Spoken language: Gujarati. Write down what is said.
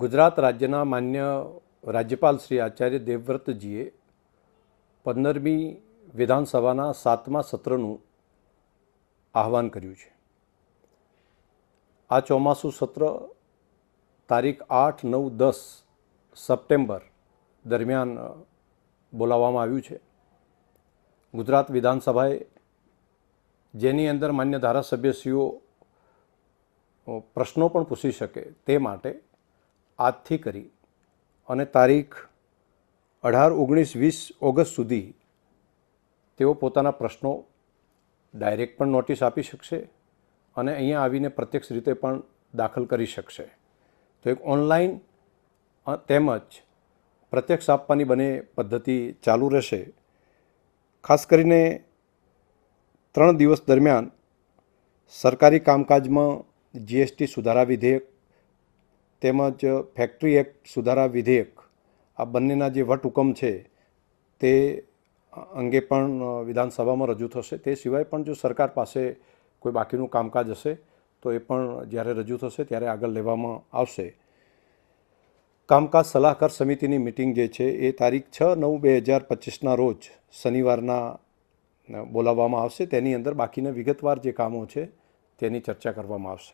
ગુજરાત રાજ્યના માન્ય રાજ્યપાલ શ્રી આચાર્ય દેવવ્રતજીએ 15મી વિધાનસભાના 7મા સત્રનું આહવાન કર્યું છે. આ ચોમાસું સત્ર તારીખ 8, 9, 10 સપ્ટેમ્બર દરમિયાન બોલાવવામાં આવ્યું છે. ગુજરાત વિધાનસભાએ જેની અંદર માન્ય ધારાસભ્યશ્રીઓ પ્રશ્નો પણ પૂછી શકે તે માટે આજથી કરી અને તારીખ 18, 19, 20 ઓગસ્ટ સુધી તેઓ પોતાના પ્રશ્નો ડાયરેક્ટ પણ નોટિસ આપી શકશે અને અહીંયા આવીને પ્રત્યક્ષ રીતે પણ દાખલ કરી શકશે. તો એક ઓનલાઈન તેમજ પ્રત્યક્ષ આપવાની બંને પદ્ધતિ ચાલુ રહેશે. ખાસ કરીને 3 દિવસ દરમિયાન સરકારી કામકાજમાં GST સુધારા વિધેયક તેમજ ફેક્ટરી એક્ટ સુધારા વિધેયક આ બંનેના જે વટહુકમ છે તે અંગે પણ વિધાનસભામાં રજૂ થશે. તે સિવાય પણ જો સરકાર પાસે કોઈ બાકીનું કામકાજ હશે તો એ પણ જ્યારે રજૂ થશે ત્યારે આગળ લેવામાં આવશે. કામકાજ સલાહકાર સમિતિની મિટિંગ જે છે એ તારીખ 6/9/2025ના રોજ શનિવારના બોલાવવામાં આવશે. તેની અંદર બાકીના વિગતવાર જે કામો છે તેની ચર્ચા કરવામાં આવશે.